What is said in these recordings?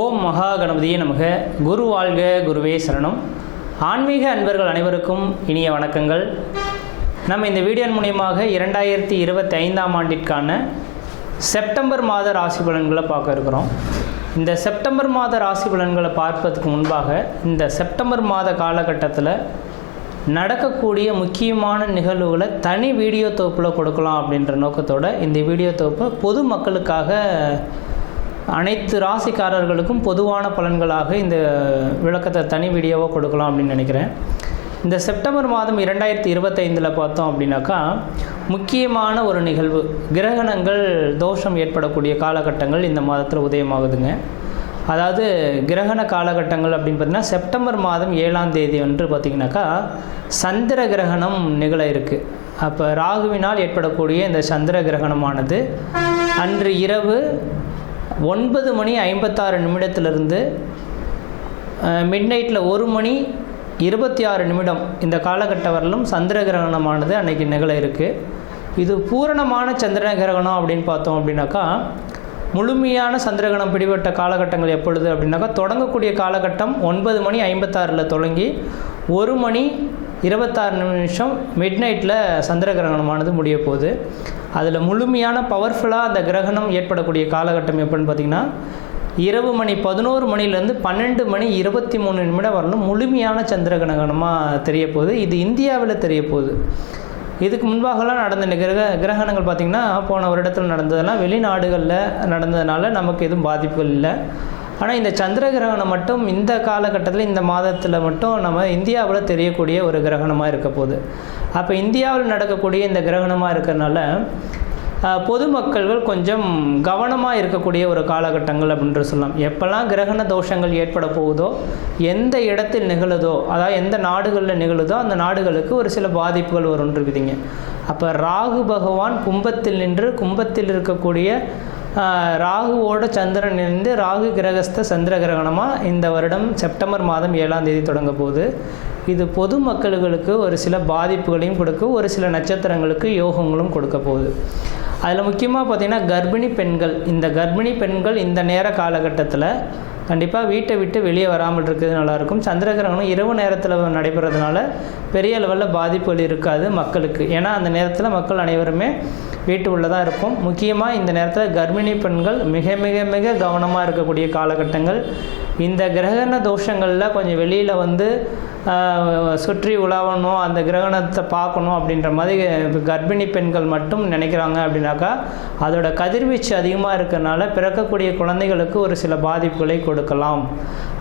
ஓம் மகா கணபதியே நமக. குரு வாழ்க, குருவே சரணம். ஆன்மீக அன்பர்கள் அனைவருக்கும் இனிய வணக்கங்கள். நம்ம இந்த வீடியோ மூலியமாக 2025ஆம் ஆண்டிற்கான செப்டம்பர் மாத ராசி பலன்களை பார்க்க இருக்கிறோம். இந்த செப்டம்பர் மாத ராசி பலன்களை பார்ப்பதற்கு முன்பாக இந்த செப்டம்பர் மாத காலகட்டத்தில் நடக்கக்கூடிய முக்கியமான நிகழ்வுகளை தனி வீடியோ தொகுப்பில் கொடுக்கலாம் அப்படின்ற நோக்கத்தோடு இந்த வீடியோ தொகுப்பை பொது மக்களுக்காக அனைத்து ராசிக்காரர்களுக்கும் பொதுவான பலன்களாக இந்த விளக்கத்தை தனி வீடியோவாக கொடுக்கலாம் அப்படின்னு நினைக்கிறேன். இந்த செப்டம்பர் மாதம் 2025 பார்த்தோம் அப்படின்னாக்கா முக்கியமான ஒரு நிகழ்வு, கிரகணங்கள் தோஷம் ஏற்படக்கூடிய காலகட்டங்கள் இந்த மாதத்தில் உதயமாகுதுங்க. அதாவது கிரகண காலகட்டங்கள் அப்படின்னு பார்த்திங்கன்னா செப்டம்பர் மாதம் 7ஆம் தேதி வந்து பார்த்திங்கனாக்கா சந்திர கிரகணம் நிகழ இருக்குது. அப்போ ராகுவினால் ஏற்படக்கூடிய இந்த சந்திர கிரகணமானது அன்று இரவு 9:56 மிட் நைட்டில் 1:26 இந்த காலகட்ட வரலும் சந்திர கிரகணமானது அன்றைக்கி நிகழ இருக்குது. இது பூரணமான சந்திர கிரகணம் அப்படின்னு பார்த்தோம் அப்படின்னாக்கா முழுமையான சந்திரகிரகணம் பிடிபட்ட காலகட்டங்கள் எப்பொழுது அப்படின்னாக்கா தொடங்கக்கூடிய காலகட்டம் 9:56 தொடங்கி 1:26 மிட் நைட்டில் சந்திர கிரகணமானது முடிய போகுது. அதில் முழுமையான பவர்ஃபுல்லாக அந்த கிரகணம் ஏற்படக்கூடிய காலகட்டம் எப்படின்னு பார்த்திங்கன்னா இரவு 11 12:23 வரலும் முழுமையான சந்திர கிரகணமாக தெரிய போகுது. இது இந்தியாவில் தெரிய போகுது. இதுக்கு முன்பாகலாம் நடந்த கிரகணங்கள் பார்த்திங்கன்னா போன வருடத்தில் நடந்ததெல்லாம் வெளிநாடுகளில் நடந்ததுனால நமக்கு எதுவும் பாதிப்புகள் இல்லை. ஆனால் இந்த சந்திர கிரகணம் மட்டும் இந்த காலகட்டத்தில் இந்த மாதத்தில் மட்டும் நம்ம இந்தியாவில் தெரியக்கூடிய ஒரு கிரகணமாக இருக்க போகுது. அப்போ இந்தியாவில் நடக்கக்கூடிய இந்த கிரகணமாக இருக்கிறதுனால பொதுமக்கள்கள் கொஞ்சம் கவனமாக இருக்கக்கூடிய ஒரு காலகட்டங்கள் அப்படின்ற சொல்லலாம். எப்போல்லாம் கிரகண தோஷங்கள் ஏற்பட போகுதோ, எந்த இடத்தில் நிகழுதோ, அதாவது எந்த நாடுகளில் நிகழுதோ அந்த நாடுகளுக்கு ஒரு சில பாதிப்புகள் வரும்ன்றதுங்க. அப்போ ராகு பகவான் கும்பத்தில் நின்று கும்பத்தில் இருக்கக்கூடிய ராகுவோட சந்திரன் இருந்து ராகு கிரகஸ்த சந்திர கிரகணமாக இந்த வருடம் செப்டம்பர் மாதம் 7ஆம் தேதி தொடங்க போகுது. இது பொதுமக்களுக்கு ஒரு சில பாதிப்புகளையும் கொடுக்கும், ஒரு சில நட்சத்திரங்களுக்கு யோகங்களும் கொடுக்க போகுது. அதில் முக்கியமாக பார்த்திங்கன்னா கர்ப்பிணி பெண்கள், இந்த கர்ப்பிணி பெண்கள் இந்த நேர காலகட்டத்தில் கண்டிப்பாக வீட்டை விட்டு வெளியே வராமல் இருக்கிறது நல்லாயிருக்கும். சந்திர கிரகணம் இரவு நேரத்தில் நடைபெறதுனால பெரிய லெவலில் பாதிப்புகள் இருக்காது மக்களுக்கு. ஏன்னா அந்த நேரத்தில் மக்கள் அனைவருமே வீட்டு உள்ளதாக இருக்கும். முக்கியமாக இந்த நேரத்தில் கர்ப்பிணி பெண்கள் மிக மிக மிக கவனமாக இருக்கக்கூடிய காலகட்டங்கள். இந்த கிரகண தோஷங்களில் கொஞ்சம் வெளியில் வந்து சுற்றி உலாவணும், அந்த கிரகணத்தை பார்க்கணும் அப்படின்ற மாதிரி கர்ப்பிணி பெண்கள் மட்டும் நினைக்கிறாங்க அப்படின்னாக்கா அதோட கதிர்வீச்சு அதிகமாக இருக்கிறதுனால பிறக்கக்கூடிய குழந்தைகளுக்கு ஒரு சில பாதிப்புகளை கொடுக்கலாம்.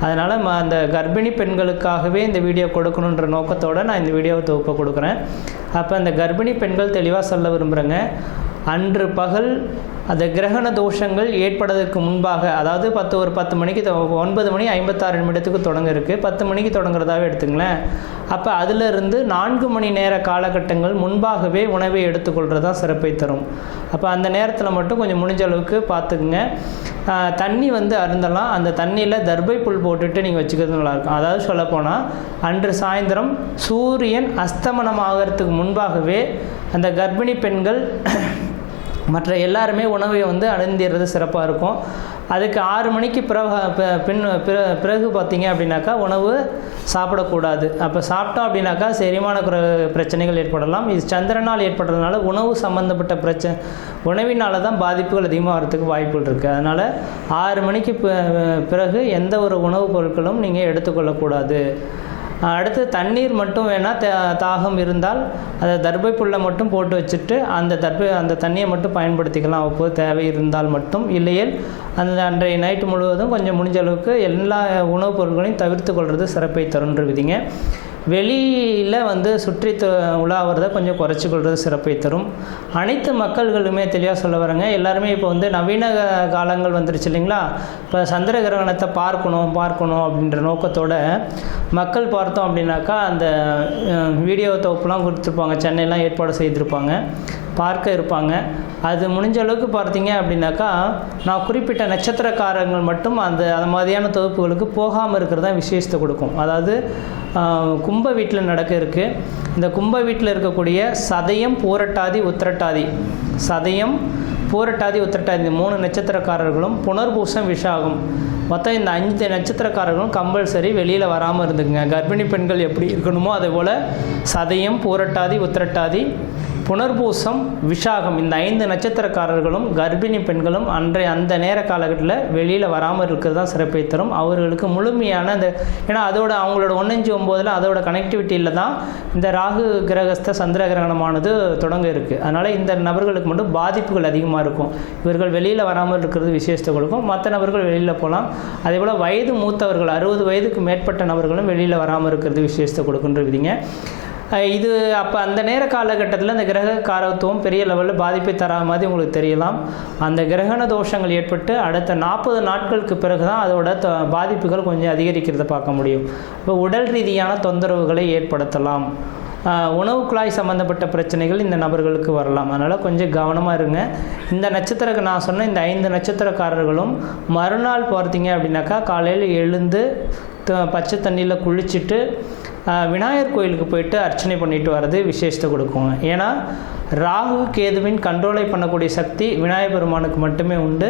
அதனால் அந்த கர்ப்பிணி பெண்களுக்காகவே இந்த வீடியோ கொடுக்கணுன்ற நோக்கத்தோடு நான் இந்த வீடியோவை தொகுப்பை கொடுக்குறேன். அப்போ அந்த கர்ப்பிணி பெண்கள் தெளிவாக சொல்ல விரும்புகிறேங்க, அன்று பகல் அந்த கிரகண தோஷங்கள் ஏற்படுவதற்கு முன்பாக, அதாவது 10 மணிக்கு 9:56 தொடங்க இருக்குது, 10 மணிக்கு தொடங்குறதாவே எடுத்துங்களேன். அப்போ அதிலிருந்து 4 மணி நேர காலகட்டங்கள் முன்பாகவே உணவை எடுத்துக்கொள்கிறதா சிறப்பை தரும். அப்போ அந்த நேரத்தில் மட்டும் கொஞ்சம் முடிஞ்ச அளவுக்கு பார்த்துக்குங்க. தண்ணி வந்து அருந்தலாம். அந்த தண்ணியில் தர்பை புல் போட்டுட்டு நீங்கள் வச்சுக்கிறது நல்லாயிருக்கும். அதாவது சொல்லப்போனால் அன்று சாயந்தரம் சூரியன் அஸ்தமனம் ஆகிறதுக்கு முன்பாகவே அந்த கர்ப்பிணி பெண்கள் மற்ற எல்லாருமே உணவை வந்து அருந்திடுறது சிறப்பாக இருக்கும். அதுக்கு 6 மணிக்கு பிறகு பார்த்தீங்க அப்படின்னாக்கா உணவு சாப்பிடக்கூடாது. அப்போ சாப்பிட்டோம் அப்படின்னாக்கா செரிமான பிரச்சனைகள் ஏற்படலாம். இது சந்திரனால் ஏற்படுறதுனால உணவு சம்மந்தப்பட்ட உணவினால தான் பாதிப்புகள் அதிகமாக வரதுக்கு வாய்ப்புகள் இருக்குது. அதனால் 6 மணிக்கு பிறகு எந்த ஒரு உணவுப் பொருட்களும் நீங்கள் எடுத்துக்கொள்ளக்கூடாது. அடுத்து தண்ணீர் மட்டும் வேணால் தாகம் இருந்தால் அதை தர்பை புல்லை மட்டும் போட்டு வச்சுட்டு அந்த தண்ணியை மட்டும் பயன்படுத்திக்கலாம் அப்போது தேவை இருந்தால் மட்டும். இல்லையேல் அன்றைய நைட்டு முழுவதும் கொஞ்சம் முடிஞ்ச அளவுக்கு எல்லா உணவுப் பொருட்களையும் தவிர்த்து கொள்வது சிறப்பை தருன்ற விதிங்க. வெளியில் வந்து சுற்றி உலாவறதை கொஞ்சம் குறைச்சி கொள்வது சிறப்பை தரும். அனைத்து மக்கள்களுமே தெளிவாக சொல்ல வரேங்க. எல்லாருமே இப்போ வந்து நவீன காலங்கள் வந்துருச்சு இல்லைங்களா. இப்போ சந்திர கிரகணத்தை பார்க்கணும் அப்படின்ற நோக்கத்தோடு மக்கள் பார்த்தோம் அப்படின்னாக்கா அந்த வீடியோ தொகுப்புலாம் கொடுத்துருப்பாங்க, சென்னையெல்லாம் ஏற்பாடு செய்திருப்பாங்க. பார்க்க இருப்பாங்க. அது முடிஞ்ச அளவுக்கு பார்த்தீங்க அப்படின்னாக்கா, நான் குறிப்பிட்ட நட்சத்திரக்காரங்கள் மட்டும் அந்த மாதிரியான தொகுப்புகளுக்கு போகாமல் இருக்கிறது தான் விசேஷத்தை கொடுக்கும். அதாவது கும்ப வீட்டில் நடக்க இருக்குது. இந்த கும்ப வீட்டில் இருக்கக்கூடிய சதயம், பூரட்டாதி, உத்திரட்டாதி, சதயம், பூரட்டாதி, உத்திரட்டாதி இந்த 3 நட்சத்திரக்காரர்களும், புனர்பூசம், விஷாகம், மொத்தம் இந்த 5 நட்சத்திரக்காரர்களும் கம்பல்சரி வெளியில் வராமல் இருந்துக்குங்க. கர்ப்பிணி பெண்கள் எப்படி இருக்கணுமோ அதே போல் சதயம், பூரட்டாதி, உத்திரட்டாதி, புனர்பூசம், விஷாகம் இந்த 5 நட்சத்திரக்காரர்களும் கர்ப்பிணி பெண்களும் அந்த நேர காலகட்டத்தில் வெளியில் வராமல் இருக்கிறது தான் சிறப்பை தரும். அவர்களுக்கு முழுமையான அந்த ஏன்னா அதோட அவங்களோட 1-5-9 அதோட கனெக்டிவிட்டியில் தான் இந்த ராகு கிரகஸ்த சந்திர கிரகணமானது தொடங்க இருக்குது. அதனால் இந்த நபர்களுக்கு மட்டும் பாதிப்புகள் அதிகமாக இருக்கும். இவர்கள் வெளியில் வராமல் இருக்கிறது விசேஷத்தை கொடுக்கும். மற்ற நபர்கள் வெளியில் போகலாம். அதே போல் வயது மூத்தவர்கள் 60 வயதுக்கு மேற்பட்ட நபர்களும் வெளியில் வராமல் இருக்கிறது விசேஷத்தை கொடுக்குன்ற விதிங்க. இது அப்போ அந்த நேர காலகட்டத்தில் அந்த கிரக காரகத்துவம் பெரிய லெவலில் பாதிப்பை தராத மாதிரி உங்களுக்கு தெரியலாம். அந்த கிரகண தோஷங்கள் ஏற்பட்டு அடுத்த 40 நாட்களுக்கு பிறகு தான் அதோட பாதிப்புகள் கொஞ்சம் அதிகரிக்கிறத பார்க்க முடியும். இப்போ உடல் ரீதியான தொந்தரவுகளை ஏற்படுத்தலாம். உணவு குழாய் சம்மந்தப்பட்ட பிரச்சனைகள் இந்த நபர்களுக்கு வரலாம். அதனால் கொஞ்சம் கவனமாக இருங்க. இந்த நட்சத்திர நான் சொன்ன இந்த 5 நட்சத்திரக்காரர்களும் மறுநாள் பார்த்தீங்க அப்படின்னாக்கா காலையில் எழுந்து பச்சை தண்ணியில் குளிச்சுட்டு விநாயகர் கோயிலுக்கு போயிட்டு அர்ச்சனை பண்ணிட்டு வர்றது விசேஷத்தை கொடுக்குங்க. ஏன்னா ராகு கேதுவின் கண்ட்ரோலை பண்ணக்கூடிய சக்தி விநாயகர் பெருமானுக்கு மட்டுமே உண்டு.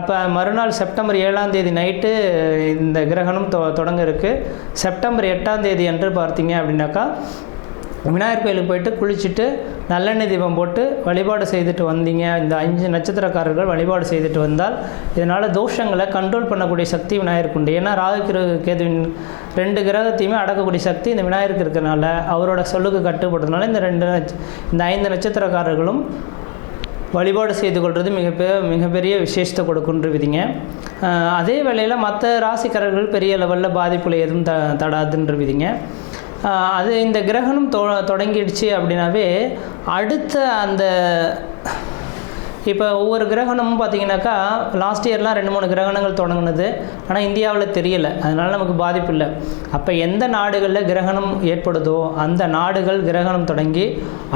அப்போ மறுநாள் செப்டம்பர் 7ஆம் தேதி நைட்டு இந்த கிரகணம் தொடங்க இருக்குது. செப்டம்பர் 8ஆம் தேதி அன்று பார்த்தீங்க அப்படின்னாக்கா விநாயகர் கோயிலுக்கு போயிட்டு குளிச்சுட்டு நல்லெண்ணெய் தீபம் போட்டு வழிபாடு செய்துட்டு வந்தீங்க. இந்த 5 நட்சத்திரக்காரர்கள் வழிபாடு செய்துட்டு வந்தால் இதனால் தோஷங்களை கண்ட்ரோல் பண்ணக்கூடிய சக்தி விநாயகருக்கு உண்டு. ஏன்னா ராகு கேதுவின் 2 கிரகத்தையுமே அடக்கக்கூடிய சக்தி இந்த விநாயகருக்கு இருக்கிறனால அவரோட சொல்லுக்கு கட்டுப்படுறதுனால இந்த 5 நட்சத்திரக்காரர்களும் வழிபாடு செய்து கொள்வது மிகப்பெரிய விசேஷத்தை கொடுக்குன்ற விதிங்க. அதே வேளையில் மற்ற ராசிக்காரர்கள் பெரிய லெவலில் பாதிப்புகளை எதுவும் தடாதுன்ற விதிங்க. அது இந்த கிரகணம் தொடங்கிடுச்சு அப்படின்னாவே அடுத்த அந்த இப்போ ஒவ்வொரு கிரகணமும் பார்த்திங்கனாக்கா லாஸ்ட் இயர்லாம் 2-3 கிரகணங்கள் தொடங்கினது. ஆனால் இந்தியாவில் தெரியலை, அதனால் நமக்கு பாதிப்பு இல்லை. அப்போ எந்த நாடுகளில் கிரகணம் ஏற்படுதோ அந்த நாடுகள் கிரகணம் தொடங்கி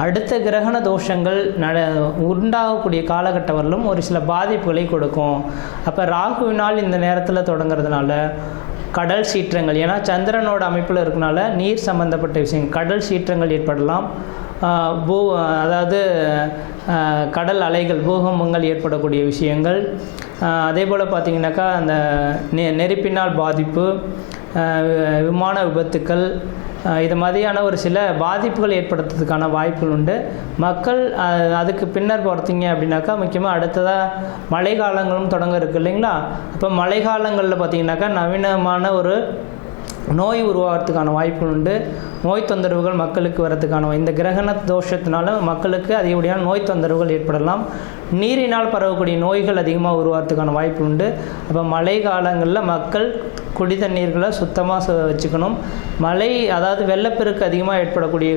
அடுத்த கிரகண தோஷங்கள் உண்டாகக்கூடிய காலகட்டம் வரலும் ஒரு சில பாதிப்புகளை கொடுக்கும். அப்போ ராகுவினால் இந்த நேரத்தில் தொடங்கிறதுனால கடல் சீற்றங்கள், ஏன்னா சந்திரனோட அமைப்பில் இருக்கனால நீர் சம்பந்தப்பட்ட விஷயங்கள், கடல் சீற்றங்கள் ஏற்படலாம். அதாவது கடல் அலைகள், பூகம்பங்கள் ஏற்படக்கூடிய விஷயங்கள். அதே போல் பார்த்திங்கனாக்கா அந்த நெருப்பினால் பாதிப்பு, விமான விபத்துக்கள், இது மாதிரியான ஒரு சில பாதிப்புகள் ஏற்படுத்துறதுக்கான வாய்ப்புகள் உண்டு. மக்கள் அதுக்கு பின்னர் பார்த்தீங்க அப்படின்னாக்கா முக்கியமாக அடுத்ததாக மழை காலங்களும் தொடங்க இருக்குது இல்லைங்களா. அப்போ மழை காலங்களில் பார்த்திங்கனாக்கா நவீனமான ஒரு நோய் உருவாகிறதுக்கான வாய்ப்புகள் உண்டு. நோய் தொந்தரவுகள் மக்களுக்கு வரதுக்கான இந்த கிரகண தோஷத்தினால மக்களுக்கு அதிகப்படியான நோய் தொந்தரவுகள் ஏற்படலாம். நீரினால் பரவக்கூடிய நோய்கள் அதிகமாக உருவாகிறதுக்கான வாய்ப்பு உண்டு. அப்போ மழை காலங்களில் மக்கள் குடி தண்ணீர்களை சுத்தமாக வச்சுக்கணும். மழை அதாவது வெள்ளப்பெருக்கு அதிகமாக ஏற்படக்கூடிய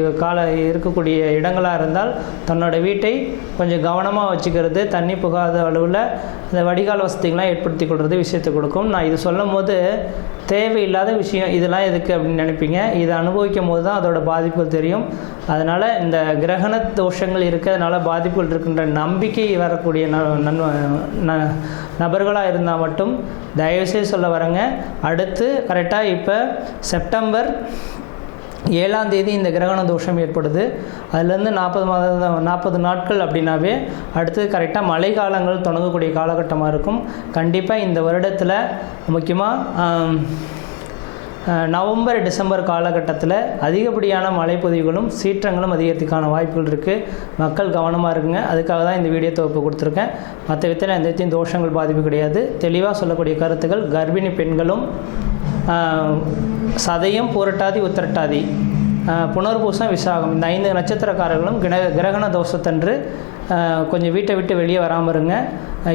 இருக்கக்கூடிய இடங்களாக இருந்தால் தன்னோட வீட்டை கொஞ்சம் கவனமாக வச்சுக்கிறது, தண்ணி புகாத அளவில் இந்த வடிகால் வசதிகள்லாம் ஏற்படுத்தி கொள்வது விஷயத்தை கொடுக்கும். நான் இது சொல்லும் போது தேவையில்லாத விஷயம் இதெல்லாம் எதுக்கு அப்படின்னு நினைப்பீங்க. இதை அனுபவிக்கும் போது தான் அதோட பாதிப்புகள் தெரியும். அதனால் இந்த கிரகண தோஷங்கள் இருக்கிறதுனால பாதிப்புகள் இருக்கின்ற நம்பிக்கை வரக்கூடிய நபர்களாக இருந்தால் மட்டும் தயவுசெய்து சொல்ல வரேங்க. அடுத்து கரெக்டாக இப்போ செப்டம்பர் 7ஆம் தேதி இந்த கிரகண தோஷம் ஏற்படுது. அதுலேருந்து 40 நாட்கள் அப்படின்னாவே அடுத்து கரெக்டாக மழை காலங்கள் தொடங்கக்கூடிய காலகட்டமாக இருக்கும். கண்டிப்பாக இந்த வருடத்தில் முக்கியமாக நவம்பர் டிசம்பர் காலகட்டத்தில் அதிகப்படியான மழைப்பொழிவுகளும் சீற்றங்களும் அதிகரிக்கிறதுக்கான வாய்ப்புகள் இருக்குது. மக்கள் கவனமாக இருக்குங்க. அதுக்காக தான் இந்த வீடியோ தொகுப்பு கொடுத்துருக்கேன். மற்ற விதத்தில் எந்த தோஷங்கள் பாதிப்பு கிடையாது. தெளிவாக சொல்லக்கூடிய கருத்துக்கள் கர்ப்பிணி பெண்களும் சதயம், பூரட்டாதி, உத்திரட்டாதி, புனர்பூசம், விசாகம் இந்த 5 நட்சத்திரக்காரர்களும் கிரகண தோஷத்தன்று கொஞ்சம் வீட்டை விட்டு வெளியே வராமல் இருங்க.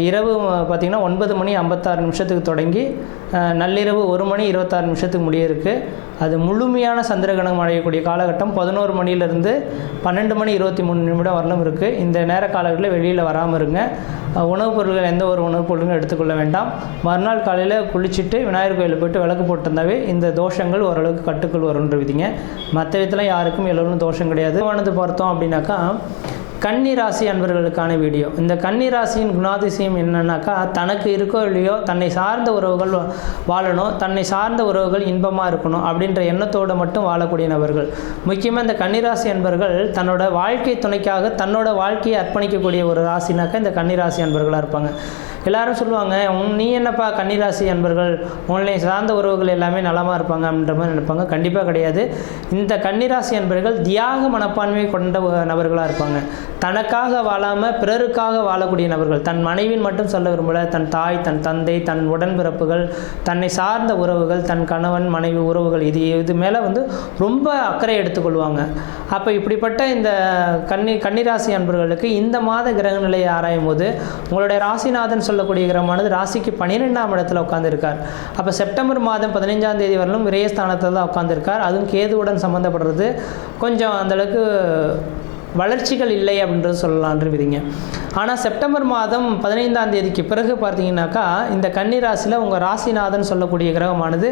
இரவு பார்த்திங்கன்னா 9:56 தொடங்கி நள்ளிரவு 1:26 முடிய இருக்குது. அது முழுமையான சந்திரகிரகணம் அடையக்கூடிய காலகட்டம் 11 மணியிலிருந்து 12:23 வரலும் இருக்குது. இந்த நேர காலங்களில் வெளியில் வராமல் இருங்க. உணவுப் பொருட்கள் எந்த ஒரு உணவுப் பொருட்களும் எடுத்துக்கொள்ள வேண்டாம். மறுநாள் காலையில் குளிச்சுட்டு விநாயகர் கோயிலில் போய்ட்டு விளக்கு போட்டிருந்தாவே இந்த தோஷங்கள் ஓரளவுக்கு கட்டுக்குள் வரும்ன்ற விதிங்க. மற்ற விதத்தில் யாருக்கும் எல்லோரும் தோஷம் கிடையாது. பார்த்தோம் அப்படின்னாக்கா கன்னி ராசி அன்பர்களுக்கான வீடியோ. இந்த கன்னி ராசியின் குணாதிசயம் என்னன்னாக்கா, தனக்கு இருக்கோ இல்லையோ தன்னை சார்ந்த உறவுகள் வாழணும், தன்னை சார்ந்த உறவுகள் இன்பமாக இருக்கணும் அப்படின்ற எண்ணத்தோடு மட்டும் வாழக்கூடிய நபர்கள். முக்கியமாக இந்த கன்னிராசி அன்பர்கள் தன்னோட வாழ்க்கை துணைக்காக தன்னோட வாழ்க்கையை அர்ப்பணிக்கக்கூடிய ஒரு ராசினாக்கா இந்த கன்னிராசி அன்பர்களாக இருப்பாங்க. எல்லாரும் சொல்லுவாங்க, நீ என்னப்பா கன்னிராசி அன்பர்கள், உன்னை சார்ந்த உறவுகள் எல்லாமே நலமாக இருப்பாங்க அப்படின்ற மாதிரி நினைப்பாங்க. கண்டிப்பாக கிடையாது. இந்த கன்னிராசி அன்பர்கள் தியாக மனப்பான்மை கொண்ட நபர்களாக இருப்பாங்க. தனக்காக வாழாமல் பிறருக்காக வாழக்கூடிய நபர்கள். தன் மனைவின் மட்டும் சொல்ல விரும்பல, தன் தாய், தன் தந்தை, தன் உடன்பிறப்புகள், தன்னை சார்ந்த உறவுகள், தன் கணவன் மனைவி உறவுகள், இது மேலே ரொம்ப அக்கறை எடுத்துக்கொள்வாங்க. அப்போ இப்படிப்பட்ட இந்த கன்னிராசி அன்பர்களுக்கு இந்த மாத கிரக நிலையை ஆராயும் போது உங்களுடைய ராசிநாதன் சொல்லக்கூடிய கிரகமானது ராசிக்கு 12ஆம் இடத்துல உட்கார்ந்துருக்கார். அப்போ செப்டம்பர் மாதம் 15ஆம் தேதி வரலும் விரயஸ்தானத்தில் தான் உட்கார்ந்துருக்கார். அதுவும் கேதுவுடன் சம்மந்தப்படுறது. கொஞ்சம் அந்தளவுக்கு வளர்ச்சிகள் இல்லை அப்படின்றது சொல்லலான்ற விதிங்க. ஆனால் செப்டம்பர் மாதம் 15ஆம் தேதிக்கு பிறகு பார்த்தீங்கன்னாக்கா இந்த கன்னி ராசியில் உங்கள் ராசிநாதன் சொல்லக்கூடிய கிரகமானது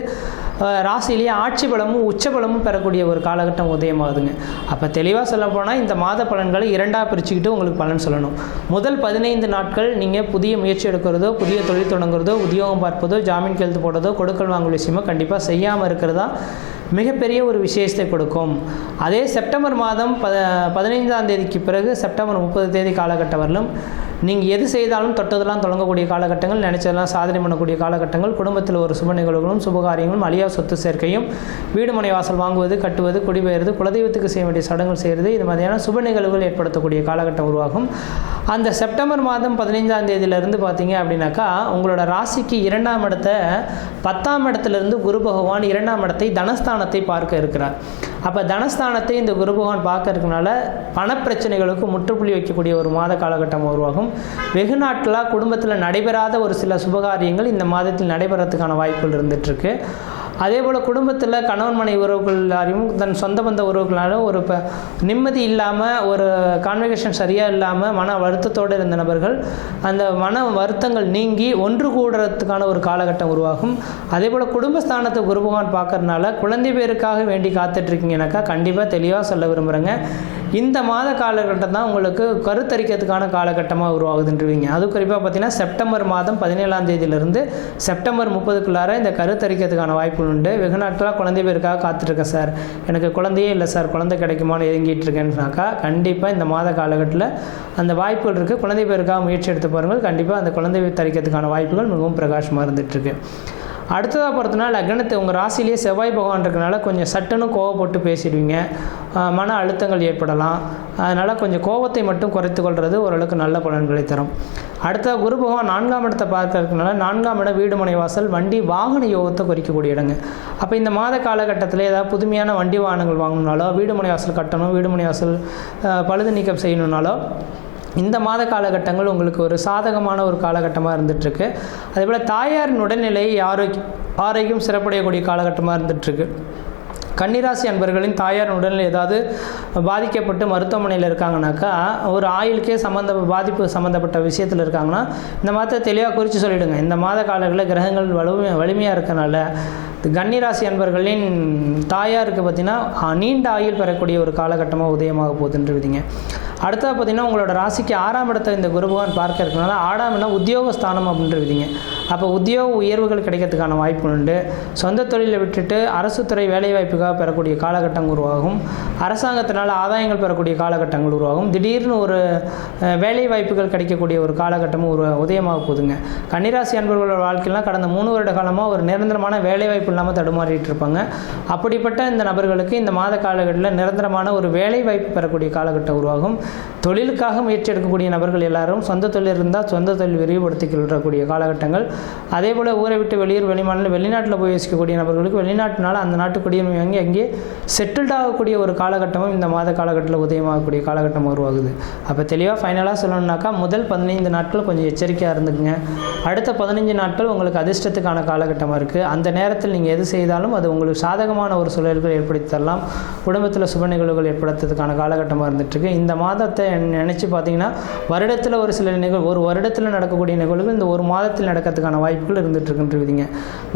ராசியிலேயே ஆட்சி பலமும் உச்ச பலமும் பெறக்கூடிய ஒரு காலகட்டம் உதயமாகுதுங்க. அப்போ தெளிவாக சொல்ல போனால் இந்த மாத பலன்களை 2ஆக பிரிச்சுக்கிட்டு உங்களுக்கு பலன் சொல்லணும். முதல் 15 நாட்கள் நீங்கள் புதிய முயற்சி எடுக்கிறதோ, புதிய தொழில் தொடங்குறதோ, உத்தியோகம் பார்ப்பதோ, ஜாமீன் கையெழுத்து போடுறதோ, கொடுக்கல் வாங்கல் விஷயமோ கண்டிப்பாக செய்யாமல் இருக்கிறதா மிகப்பெரிய ஒரு விசேஷத்தை கொடுக்கும். அதே செப்டம்பர் மாதம் 15ஆம் தேதிக்கு பிறகு செப்டம்பர் 30 தேதி காலகட்டம் வரலும் நீங்கள் எது செய்தாலும் தொட்டதெல்லாம் தொடங்கக்கூடிய காலகட்டங்கள், நினைச்சதெல்லாம் சாதனை பண்ணக்கூடிய காலகட்டங்கள், குடும்பத்தில் ஒரு சுப நிகழ்வுகளும் சுபகாரியங்களும், அழியா சொத்து சேர்க்கையும், வீடு மனை வாசல் வாங்குவது, கட்டுவது, குடிபெயர்வது, குலதெய்வத்துக்கு செய்ய வேண்டிய சடங்குகள் செய்கிறது, இது மாதிரியான சுப நிகழ்வுகள் ஏற்படுத்தக்கூடிய காலகட்டம் உருவாகும். அந்த செப்டம்பர் மாதம் 15ஆம் தேதியிலிருந்து பார்த்தீங்க அப்படின்னாக்கா உங்களோட ராசிக்கு 2ஆம் இடத்தை 10ஆம் இடத்துலேருந்து குரு பகவான் 2ஆம் இடத்தை தனஸ்தானத்தை பார்க்க இருக்கிறார். அப்போ தனஸ்தானத்தை இந்த குரு பகவான் பார்க்க இருக்கனால பணப்பிரச்சனைகளுக்கு முற்றுப்புள்ளி வைக்கக்கூடிய ஒரு மாத காலகட்டம் உருவாகும். வெகு நாட்களாக குடும்பத்தில் நடைபெறாத ஒரு சில சுபகாரியங்கள் இந்த மாதத்தில் நடைபெறத்துக்கான வாய்ப்புகள் இருந்துகிட்ருக்கு. அதே போல் குடும்பத்தில் கணவன் மனைவி உறவுகளாரையும் தன் சொந்த பந்த உறவுகளாலும் ஒரு நிம்மதி இல்லாமல், ஒரு கான்வெகேஷன் சரியாக இல்லாமல் மன வருத்தத்தோடு இருந்த நபர்கள் அந்த மன வருத்தங்கள் நீங்கி ஒன்று கூடுறதுக்கான ஒரு காலகட்டம் உருவாகும். அதே போல் குடும்பஸ்தானத்தை குரு பகவான் பார்க்கறதுனால குழந்தை பேருக்காக வேண்டி காத்துட்ருக்கீங்கன்னாக்கா கண்டிப்பாக தெளிவாக சொல்ல விரும்புகிறேங்க, இந்த மாத காலகட்டம் தான் உங்களுக்கு கருத்தரிக்கிறதுக்கான காலகட்டமாக உருவாகுதுன்றீங்க. அது குறிப்பாக பார்த்தீங்கன்னா செப்டம்பர் மாதம் 17ஆம் தேதியிலிருந்து செப்டம்பர் 30க்குள்ளார இந்த கருத்தரிக்கிறதுக்கான வாய்ப்பு உண்டு. வெகு நாட்களாக குழந்தை பேருக்காக காத்துட்ருக்கேன் சார், எனக்கு குழந்தையே இல்லை சார், குழந்தை கிடைக்குமான்னு இறங்கிட்டு இருக்கேன்னாக்கா கண்டிப்பாக இந்த மாத காலகட்டத்தில் அந்த வாய்ப்புகள் இருக்குது. குழந்தை பேருக்காக முயற்சி எடுத்து பாருங்கள். கண்டிப்பாக அந்த குழந்தை தரிக்கிறதுக்கான வாய்ப்புகள் மிகவும் பிரகாசமாக இருந்துகிட்ருக்கு. அடுத்ததாக பார்த்தோன்னா லக்னத்தை உங்கள் ராசிலேயே செவ்வாய் பகவான் இருக்கனால கொஞ்சம் சட்டுன்னு கோவப்பட்டு பேசிடுவீங்க, மன அழுத்தங்கள் ஏற்படலாம். அதனால் கொஞ்சம் கோபத்தை மட்டும் குறைத்து கொள்வது ஓரளவுக்கு நல்ல பலன்களை தரும். அடுத்த குரு பகவான் 4ஆம் இடத்தை பார்க்கறதுனால 4ஆம் இடம் வீடு மனை வாசல் வண்டி வாகன யோகத்தை குறிக்கக்கூடிய இடங்க. அப்போ இந்த மாத காலகட்டத்தில் ஏதாவது புதுமையான வண்டி வாகனங்கள் வாங்கணுனாலோ, வீடு மனை வாசல் கட்டணும், வீடு மனை வாசல் பழுது நீக்கம் செய்யணுன்னாலோ இந்த மாத காலகட்டங்கள் உங்களுக்கு ஒரு சாதகமான ஒரு காலகட்டமாக இருந்துகிட்ருக்கு. அதேபோல் தாயாரின் உடல்நிலை ஆரோக்கியம் சிறப்படையக்கூடிய காலகட்டமாக இருந்துகிட்ருக்கு. கன்னிராசி அன்பர்களின் தாயார் உடல்நிலை ஏதாவது பாதிக்கப்பட்டு மருத்துவமனையில் இருக்காங்கனாக்கா, ஒரு ஆயுளுக்கே பாதிப்பு சம்மந்தப்பட்ட விஷயத்தில் இருக்காங்கன்னா இந்த மாதத்தை தெளிவாக குறித்து சொல்லிவிடுங்க. இந்த மாத காலங்களில் கிரகங்கள் வலிமையாக இருக்கனால கன்னிராசி அன்பர்களின் தாயாருக்கு பார்த்திங்கன்னா நீண்ட ஆயுள் பெறக்கூடிய ஒரு காலகட்டமாக உதயமாக போகுதுன்று விதிங்க. அடுத்தது பார்த்திங்கன்னா உங்களோட ராசிக்கு 6ஆம் இடத்தை இந்த குரு பகவான் பார்க்க இருக்கனால 6ஆம் இடம் உத்தியோகஸ்தானம் அப்படின்ற விதிங்க. அப்போ உத்தியோக உயர்வுகள் கிடைக்கிறதுக்கான வாய்ப்பு உண்டு. சொந்த தொழிலை விட்டுட்டு அரசு துறை வேலைவாய்ப்புக்காக பெறக்கூடிய காலகட்டம் உருவாகும். அரசாங்கத்தினால் ஆதாயங்கள் பெறக்கூடிய காலகட்டங்கள் உருவாகும். திடீர்னு ஒரு வேலை வாய்ப்புகள் கிடைக்கக்கூடிய ஒரு காலகட்டமும் உதயமாக போகுதுங்க. கன்னிராசி அன்பர்களோட வாழ்க்கையெல்லாம் கடந்த 3 வருட காலமாக ஒரு நிரந்தரமான வேலைவாய்ப்பு இல்லாமல் தடுமாறிட்டு இருப்பாங்க. அப்படிப்பட்ட இந்த நபர்களுக்கு இந்த மாத காலகட்டத்தில் நிரந்தரமான ஒரு வேலை வாய்ப்பு பெறக்கூடிய காலகட்டம் உருவாகும். தொழிலுக்காக முயற்சி எடுக்கக்கூடிய நபர்கள் எல்லாரும் சொந்த தொழில் இருந்தால் சொந்த தொழில் விரிவுபடுத்தி கொள்ளக்கூடிய காலகட்டங்கள். அதே போல் ஊரை விட்டு வெளிநாட்டில் போய் யோசிக்கக்கூடிய நபர்களுக்கு வெளிநாட்டினால அந்த நாட்டு குடியுரிமை வாங்கி அங்கேயே செட்டில்ட் ஆகக்கூடிய ஒரு காலகட்டமும் இந்த மாத காலகட்டத்தில் உதயமாகக்கூடிய காலகட்டம் உருவாகுது. அப்போ தெளிவாக ஃபைனலாக சொல்லணுன்னாக்கா முதல் 15 நாட்கள் கொஞ்சம் எச்சரிக்கையாக இருந்துக்குங்க. அடுத்த 15 நாட்கள் உங்களுக்கு அதிர்ஷ்டத்துக்கான காலகட்டமாக இருக்குது. அந்த நேரத்தில் நீங்கள் எது செய்தாலும் அது உங்களுக்கு சாதகமான ஒரு சூழல்கள் ஏற்படுத்தி தரலாம். குடும்பத்தில் சுப நிகழ்வுகள் ஏற்படுத்துறதுக்கான காலகட்டமாக இருந்துகிட்ருக்கு. இந்த மாத மாதத்தை நினச்சி பார்த்தீங்கன்னா வருடத்தில் ஒரு சில ஒரு வருடத்தில் நடக்கக்கூடிய நிகழ்வுகள் இந்த ஒரு மாதத்தில் நடக்கிறதுக்கான வாய்ப்புகள் இருந்துகிட்ருக்குன்றீங்க.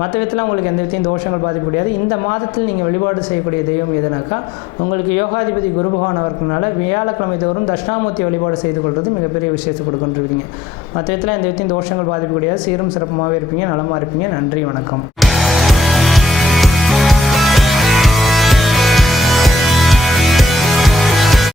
மற்ற விதத்தில் உங்களுக்கு எந்த விதத்தையும் தோஷங்கள் பாதிக்க முடியாது. இந்த மாதத்தில் நீங்கள் வழிபாடு செய்யக்கூடிய தெய்வம் எதுனாக்கா, உங்களுக்கு யோகாதிபதி குரு பகவான் அவர்களால் வியாழக்கிழமை தோறும் தட்சிணாமூர்த்தி வழிபாடு செய்து கொள்வது மிகப்பெரிய விஷயத்தை கொடுக்குன்றீங்க. மற்ற விதத்தில் எந்த விதத்தையும் தோஷங்கள் பாதிக்க முடியாது. சீரும் சிறப்புமாகவே இருப்பீங்க, நலமாக இருப்பீங்க. நன்றி, வணக்கம்.